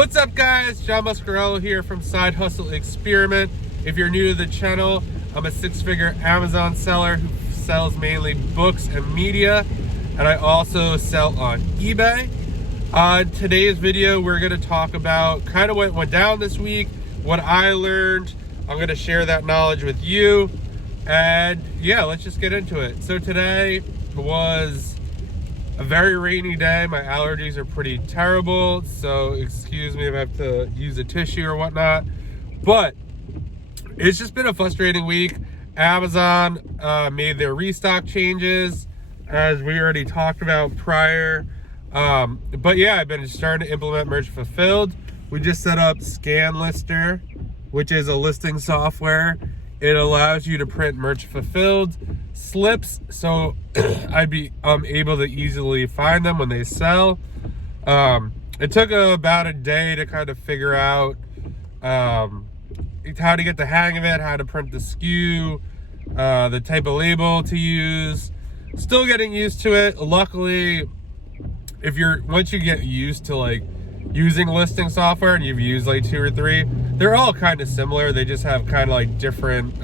What's up, guys? John Muscarello here from Side Hustle Experiment. If you're new to the channel, I'm a six-figure Amazon seller who sells mainly books and media, and I also sell on eBay. On today's video, we're going to talk about kind of what went down this week, what I learned. I'm going to share that knowledge with you, and yeah, let's just get into it. So today was a very rainy day. My allergies are pretty terrible, so excuse me if I have to use a tissue or whatnot, but it's just been a frustrating week. Amazon made their restock changes, as we already talked about prior. But yeah, I've been starting to implement Merchant Fulfilled. We just set up Scan Lister, which is a listing software. It allows you to print Merchant Fulfilled slips, so I'm able to easily find them when they sell. It took about a day to kind of figure out how to get the hang of it, how to print the SKU, the type of label to use. Still getting used to it. Luckily, once you get used to like using listing software and you've used like 2 or 3, they're all kind of similar. They just have kind of like different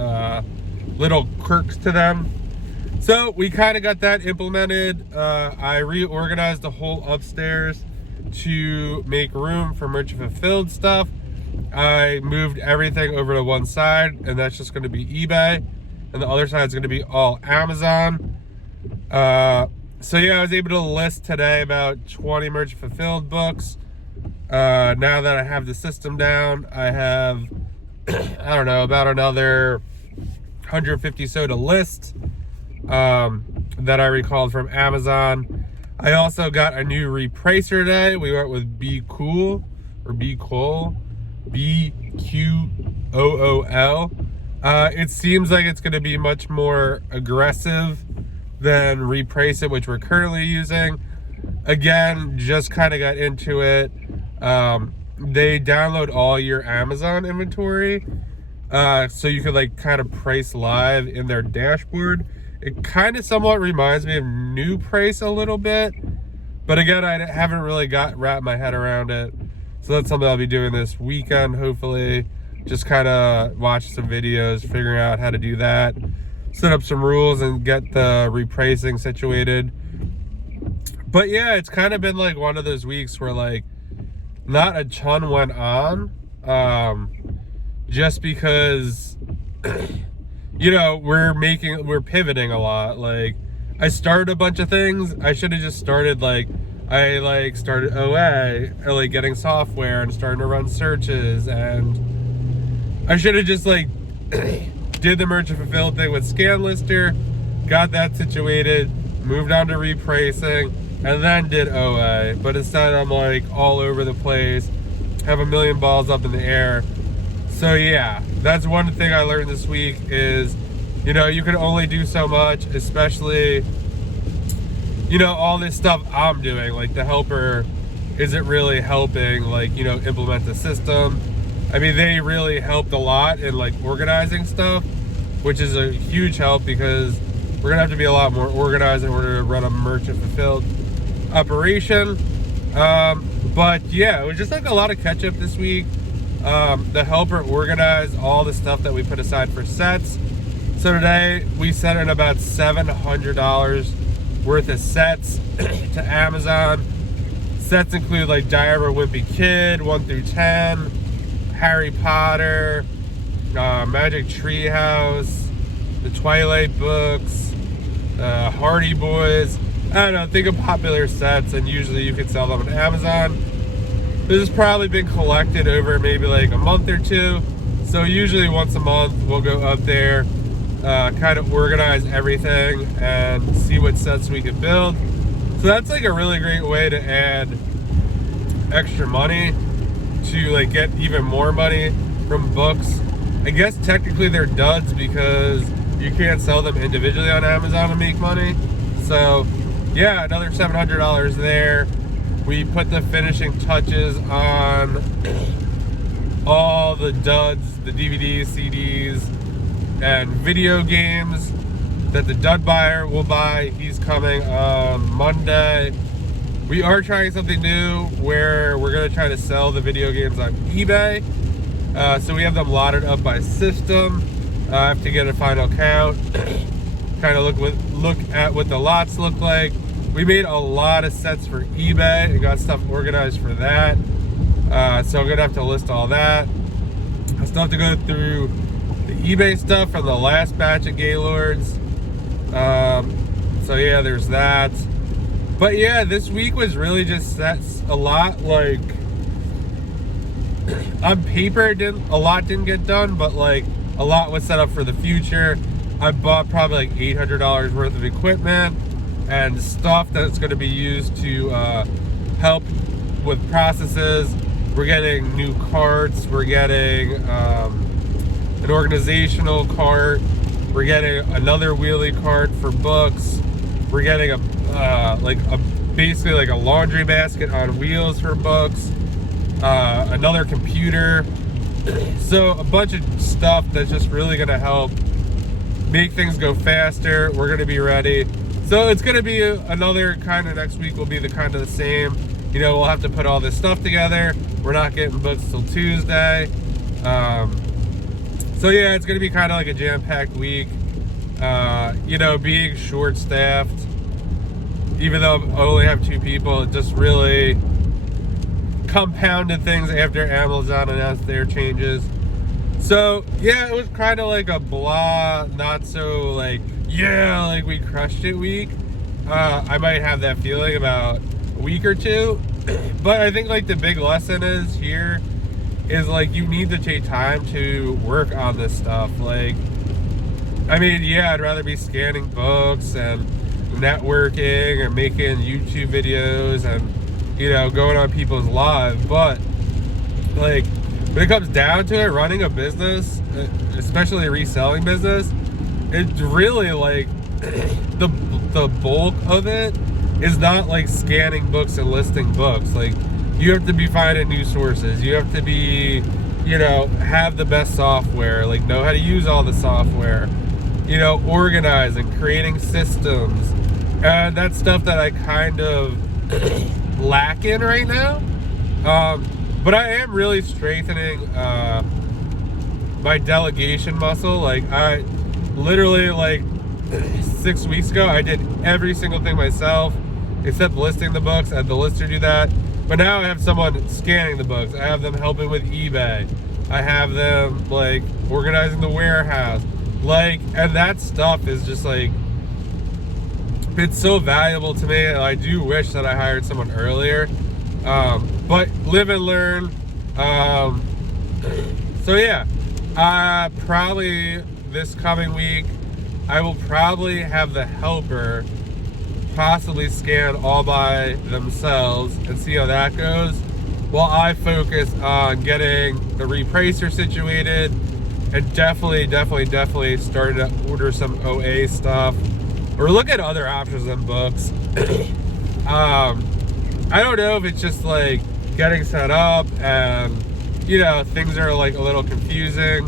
little quirks to them. So we kind of got that implemented. I reorganized the whole upstairs to make room for Merchant Fulfilled stuff. I moved everything over to one side, and that's just going to be eBay, and the other side is going to be all Amazon. So yeah, I was able to list today about 20 Merchant Fulfilled books. Now that I have the system down, I have I don't know, about another 150 so to list that I recalled from Amazon. I also got a new Repricer today. We went with Be Cool, or Be Cool, BQOOL. It seems like it's going to be much more aggressive than Repricer, which we're currently using. Again, just kind of got into it. They download all your Amazon inventory, so you could like kind of price live in their dashboard. It kind of somewhat reminds me of New Price a little bit, but again, I haven't really wrapped my head around it. So that's something I'll be doing this weekend, hopefully. Just kind of watch some videos, figuring out how to do that, set up some rules, and get the repricing situated. But yeah, it's kind of been like one of those weeks where like not a ton went on, just because you know, we're pivoting a lot. Like, I started a bunch of things. I should have just started I started OA, like getting software and starting to run searches, and I should have just like did the Merchant Fulfilled thing with Scan Lister, got that situated, moved on to repricing, and then did OA. But instead I'm like all over the place, have a million balls up in the air. So yeah, that's one thing I learned this week is, you know, you can only do so much, especially, you know, all this stuff I'm doing, like the helper isn't really helping, like, you know, implement the system. I mean, they really helped a lot in like organizing stuff, which is a huge help because we're gonna have to be a lot more organized in order to run a Merchant Fulfilled operation. But yeah, it was just like a lot of catch up this week. The helper organized all the stuff that we put aside for sets. So today we sent in about $700 worth of sets to Amazon. Sets include like Diary of a Wimpy Kid 1 through 10, Harry Potter, Magic Treehouse, the Twilight books, Hardy Boys. I don't know, think of popular sets, and usually you can sell them on Amazon. This has probably been collected over maybe like a month or two. So usually once a month we'll go up there, kind of organize everything and see what sets we can build. So that's like a really great way to add extra money, to like get even more money from books. I guess technically they're duds because you can't sell them individually on Amazon and make money. So yeah, another $700 there. We put the finishing touches on all the duds, the DVDs, CDs, and video games that the dud buyer will buy. He's coming on Monday. we are trying something new where we're gonna try to sell the video games on eBay. So we have them lotted up by system. I have to get a final count, kind of look at what the lots look like. We made a lot of sets for eBay and got stuff organized for that. So I'm gonna have to list all that. I still have to go through the eBay stuff from the last batch of Gaylords. So yeah, there's that. But yeah, this week was really just that's a lot. Like on paper, a lot didn't get done, but like a lot was set up for the future. I bought probably like $800 worth of equipment and stuff that's going to be used to help with processes. We're getting new carts. We're getting an organizational cart. We're getting another wheelie cart for books. We're getting basically like a laundry basket on wheels for books. Another computer. So a bunch of stuff that's just really going to help make things go faster. We're going to be ready. So it's going to be another kind of, next week will be the kind of the same. You know, we'll have to put all this stuff together. We're not getting books till Tuesday. So yeah, it's going to be kind of like a jam-packed week. You know, being short-staffed, even though I only have 2 people, it just really compounded things after Amazon announced their changes. So yeah, it was kind of like a blah, not so like, yeah, like we crushed it week. I might have that feeling about a week or two, but I think like the big lesson is like you need to take time to work on this stuff. Like, I mean, yeah, I'd rather be scanning books and networking and making YouTube videos and, you know, going on people's lives, but like when it comes down to it, running a business, especially a reselling business, it's really like the bulk of it is not like scanning books and listing books. Like, you have to be finding new sources. You have to be, you know, have the best software, like know how to use all the software, you know, organizing, creating systems. And that's stuff that I kind of lack in right now. But I am really strengthening my delegation muscle. Like, I literally, like 6 weeks ago, I did every single thing myself except listing the books. I had the lister do that. But now I have someone scanning the books. I have them helping with eBay. I have them like organizing the warehouse. Like, and that stuff is just like, it's so valuable to me. I do wish that I hired someone earlier. But live and learn. So yeah, probably this coming week, I will probably have the helper possibly scan all by themselves and see how that goes, while I focus on getting the Repricer situated and definitely starting to order some OA stuff or look at other options in books. I don't know if it's just like getting set up and, you know, things are like a little confusing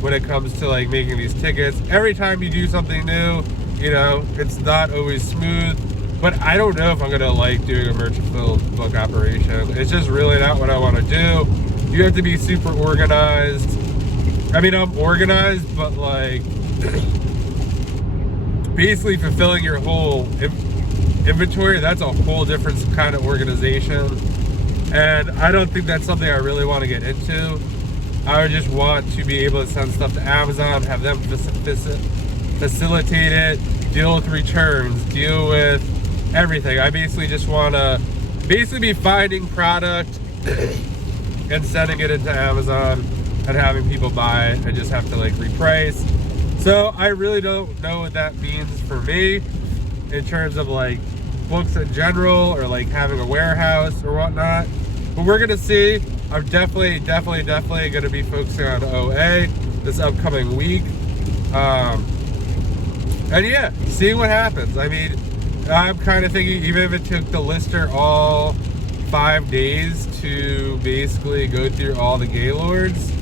when it comes to like making these tickets. Every time you do something new, you know, it's not always smooth. But I don't know if I'm gonna like doing a merchant-filled book operation. It's just really not what I want to do. You have to be super organized. I mean, I'm organized, but like basically fulfilling your whole inventory, that's a whole different kind of organization. And I don't think that's something I really want to get into. I would just want to be able to send stuff to Amazon, have them facilitate it, deal with returns, deal with everything. I basically just want to be finding product and sending it into Amazon and having people buy it and just have to like reprice. So I really don't know what that means for me in terms of like books in general or like having a warehouse or whatnot. But we're gonna see. I'm definitely gonna be focusing on OA this upcoming week. And yeah, seeing what happens. I mean, I'm kind of thinking even if it took the lister all 5 days to basically go through all the Gaylords,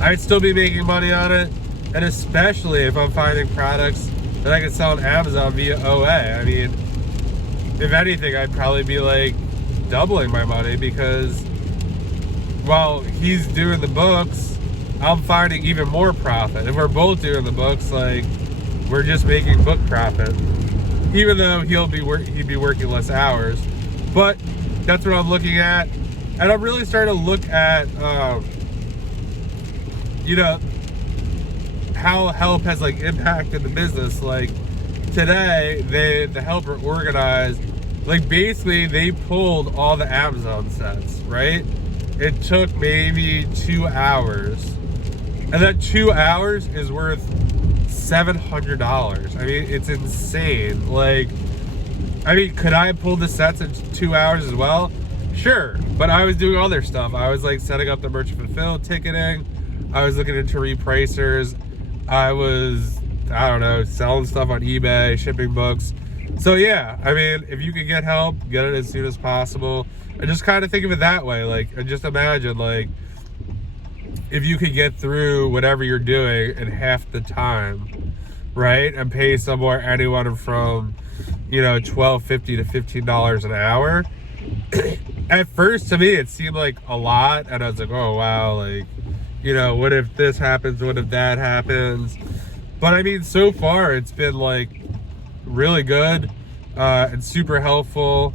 I'd still be making money on it. And especially if I'm finding products that I can sell on Amazon via OA. I mean, if anything, I'd probably be like doubling my money, because while he's doing the books, I'm finding even more profit. If we're both doing the books, like, we're just making book profit, even though he'd be working less hours. But that's what I'm looking at, and I'm really starting to look at you know, how help has like impacted the business. Like today, the help are organized, like basically they pulled all the Amazon sets, right? It took maybe 2 hours, and that 2 hours is worth $700. I mean, it's insane. Like, I mean, could I pull the sets in 2 hours as well? Sure, but I was doing other stuff. I was like setting up the merchant fulfilled ticketing. I was looking into repricers. I was, I don't know, selling stuff on eBay, shipping books. So yeah, I mean, if you could get help, get it as soon as possible. And just kind of think of it that way. Like, and just imagine, like, if you could get through whatever you're doing in half the time, right? And pay somewhere anyone from, you know, $12.50 to $15 an hour. At first, to me, it seemed like a lot. And I was like, oh, wow, like, you know, what if this happens? What if that happens? But I mean, so far, it's been like really good and super helpful.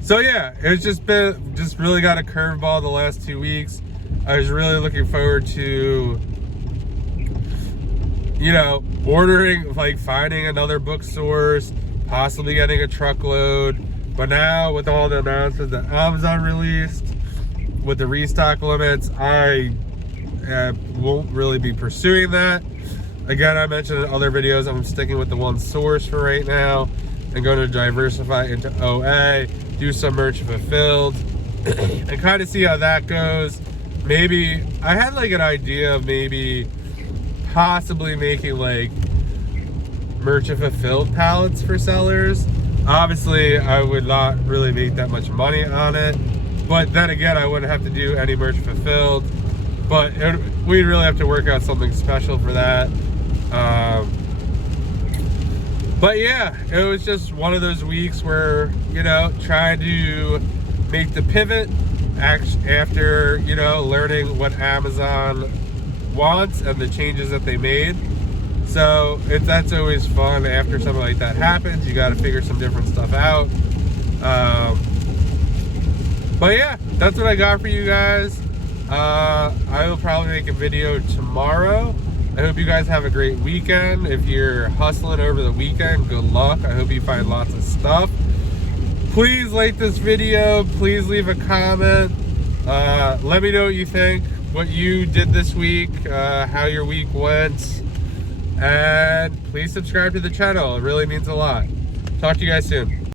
So yeah, it's just really got a curveball the last 2 weeks. I was really looking forward to, you know, ordering, like finding another bookstores, possibly getting a truckload. But now with all the announcements that Amazon released, with the restock limits, I won't really be pursuing that. Again, I mentioned in other videos, I'm sticking with the one source for right now and going to diversify into OA, do some merchant fulfilled, and kind of see how that goes. Maybe, I had like an idea of maybe possibly making like merchant fulfilled pallets for sellers. Obviously, I would not really make that much money on it. But then again, I wouldn't have to do any merchant fulfilled. But we'd really have to work out something special for that. But yeah, it was just one of those weeks where, you know, trying to make the pivot after, you know, learning what Amazon wants and the changes that they made. So that's always fun. After something like that happens, you got to figure some different stuff out. But yeah, that's what I got for you guys. I will probably make a video tomorrow. I hope you guys have a great weekend. If you're hustling over the weekend, good luck. I hope you find lots of stuff. Please like this video. Please leave a comment. Let me know what you think, what you did this week, how your week went. And please subscribe to the channel. It really means a lot. Talk to you guys soon.